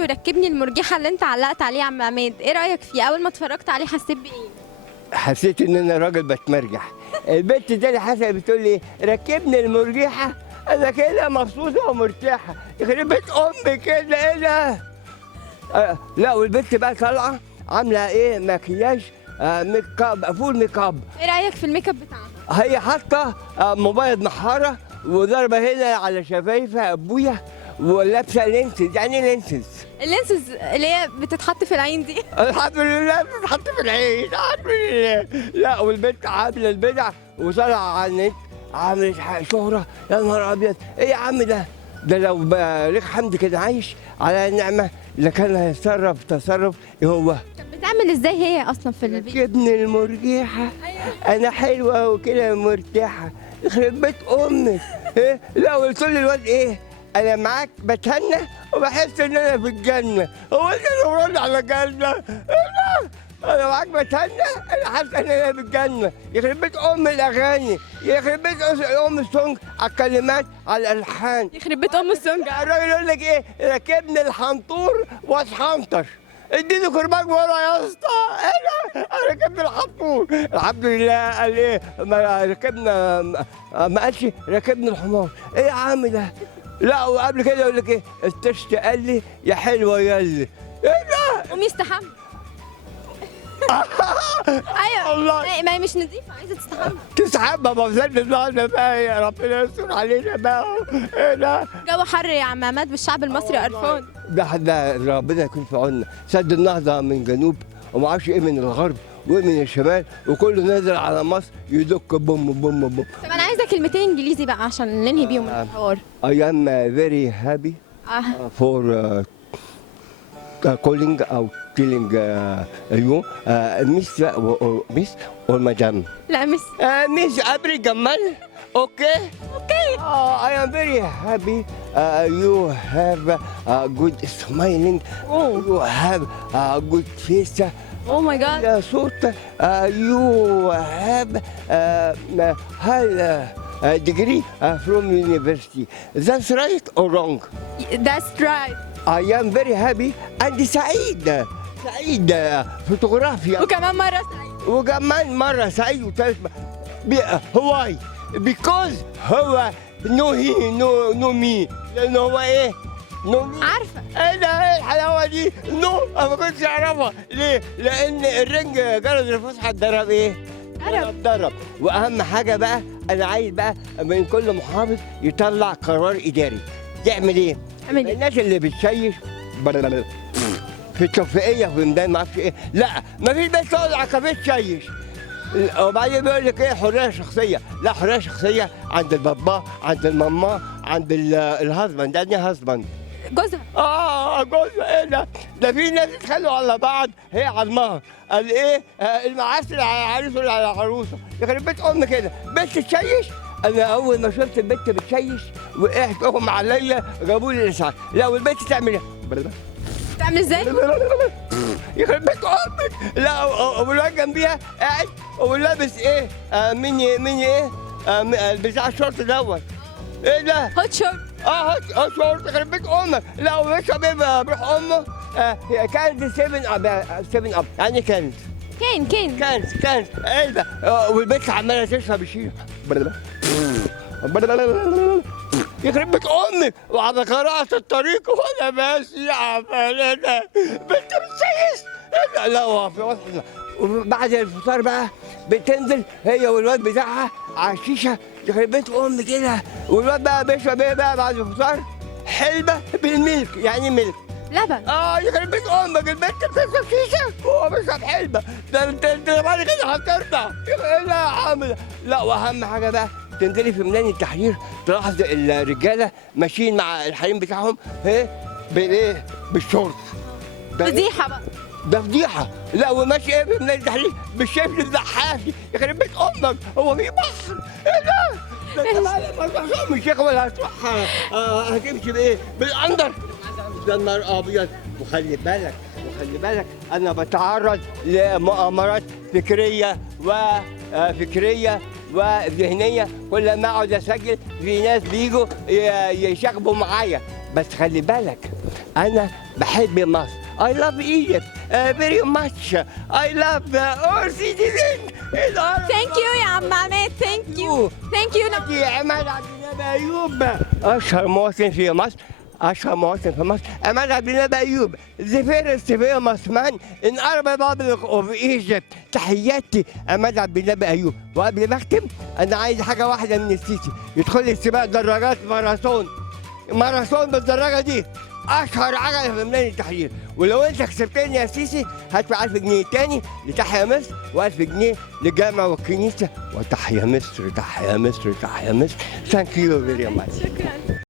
فيديو ركبني المرجحه اللي انت علقت عليه يا عم عماد، ايه رايك فيه؟ اول ما اتفرجت عليه حسيت بايه؟ حسيت ان انا راجل بتمرجح. البنت دي اللي حسن بتقول لي ركبني المرجحه، انا كده مبسوطه ومرتاحه. يخرب بيت امي كده ايه ده؟ لا والبنت بقى طالعه عامله ايه مكياج، ميك اب، فول ميك اب. ايه رايك في الميك اب بتاعها؟ هي حاطه مبيض محاره وضربه هنا على شفايفها ابويا، ولابسه لينسز. يعني ايه لينسز؟ اللينسز اللي هي بتتحط في العين دي. الحمد لله بتتحط في العين، الحمد لله. لا والبنت عامله البدع وطالعه على النت، عملت شهره. يا نهار ابيض، ايه يا عم ده؟ ده لو بليغ حمدي كان عايش على النعمه لكان هيتصرف تصرف هو. كانت بتعمل ازاي هي اصلا في الفيديو؟ ركبني المرجحه، انا حلوه وكده مرتاحه. يخرب بيت امك. إيه؟ لا قلت له الواد ايه؟ انا معاك بتهنى وبحس ان انا في الجنه. هو انت اللي على الجنه؟ انا معاك بتهنى، انا حاسس ان انا في الجنه. يخرب بيت ام الاغاني، يخرب بيت ام السونج، على الكلمات، على الالحان. يخرب بيت ام السونج. الراجل يقول لك ايه؟ ركبني الحنطور واتحنطر. اديني كرباج ورا يا اسطى. انا ركبت الحنطور الحمد لله. قال ايه؟ ما ركبنا، ما قالش ركبني الحمار. ايه يا عم ده؟ لا وقبل كده يقول لك ايه؟ التشت قال لي يا حلوه يلي. ايه ده؟ قومي استحمى. ايوه الله. ما هي مش نظيفه، عايزه تستحمى. تسحب ما بفضلش النهارده بقى، يا ربنا يستر علينا بقى. ايه ده؟ جو حر يا عم عماد والشعب المصري قرفان. ده ربنا يكون في عوننا. سد النهضه من جنوب وما اعرفش ايه من الغرب وايه من الشمال، وكله نازل على مصر يدق بوم بوم بوم. طب انا عايزه كلمتين انجليزي بقى عشان ننهي بيهم الحوار. I am very happy for calling or telling you miss or madam. لا مش Miss Abri Gamal, okay? اوكي. I am very happy. You have a good smiling. You have a good face. اوه ماي جاد. يا صوت. You have high degree from university. That's right or wrong? That's right. I am very happy and سعيد. سعيد فوتوغرافيا. وكمان مره سعيد. وكمان مرة سعيد وثالث هواي because هو نو هي نو مي. لأن هو إيه؟ نو مي. عارفه. ايه ده؟ ايه الحلاوه دي؟ نو انا ما كنتش اعرفها. ليه؟ لان الرنج جرس الفسحه اتضرب ايه؟ اتضرب. واهم حاجه بقى انا عايز بقى من كل محافظ يطلع قرار اداري. يعمل ايه؟ اعمل ايه؟ الناس اللي بتشيش في التوفيقيه في ميدان ما اعرفش ايه، لا ما فيش بس تقعد على كافيه تشيش. وبعدين بيقول لك ايه؟ حريه شخصيه. لا حريه شخصيه عند البابا، عند الماما، عند الهازبند. يعني ايه هازبند؟ جوزها. جوزها. ايه ده؟ ده في ناس اتخانقوا على بعض هي على المهر. قال ايه؟ المعسل على العريس ولا على العروسه. يخرب بيت ام كده، بنت تشيش. انا اول ما شفت البنت بتشيش وقعت اغمى عليا، جابوا لي الاسعاف. لا والبنت تعمل ايه؟ تعمل ازاي؟ يخرب بيت امك. لا والواد جنبيها قاعد ولابس ايه؟ ميني ايه؟ بتاع الشورت دوت. ايه ده؟ هوت شورت. هوت شورت. يخرب بيت امك. لا وبيشرب ايه بروح امه؟ هي كانت 7 اب. 7 اب يعني كانت كانت ايه ده؟ والبنت عماله تشرب الشيشه. يخرب بيت امك. وعلى قراءة الطريق وانا ماشي يا عمالة بنت بتسيس. لا هو في وسط. وبعد الفطار بقى بتنزل هي والواد بتاعها على الشيشه. يخرب بيت ام كده. والواد بقى بيشرب ايه بقى بعد الفطار؟ حلبه بالملك. يعني ملك لبن. يخرب بيت امك. البنت بتشرب شيشه وهو بيشرب حلبه. ده انت بعد كده هترضع. لا يا عم. لا واهم حاجه بقى تنزلي في ميدان التحرير تلاحظ الرجاله ماشيين مع الحريم بتاعهم ايه؟ بالايه؟ بالشورت. فضيحه بقى. ده فضيحه. لا وماشي ايه في ميدان التحرير؟ بالشبل الزحافي. يخرب بيت امك. هو في بحر؟ ايه ده؟ ده انت ما تروحش من الشيخ ولا هتروح هتمشي بايه؟ بالاندر. ده النهار ابيض. وخلي بالك انا بتعرض لمؤامرات فكريه وذهنيه. كل ما اقعد اسجل في ناس بيجوا يشاغبوا معايا بس خلي بالك انا بحب مصر. I love Egypt very much. I love all citizens. ثانك يو يا عم عماد، ثانك يو ثانك يو. يا عماد عبد النبي ايوب، اشهر مواطن في مصر، اشهر مواطن في مصر عماد عبد النبي ايوب. The first famous man in Arab Republic of Egypt. تحياتي عماد عبد النبي ايوب. وقبل ما اختم انا عايز حاجه واحده من السيسي، يدخل لي سباق دراجات ماراثون بالدراجه دي، اشهر عجله في ميدان التحرير. ولو انت كسبتني يا سيسي هدفع 1000 جنيه تاني لتحيا مصر و1000 جنيه للجامع والكنيسه. وتحيا مصر، تحيا مصر، تحيا مصر. ثانك يو فيري ماتش. شكرا.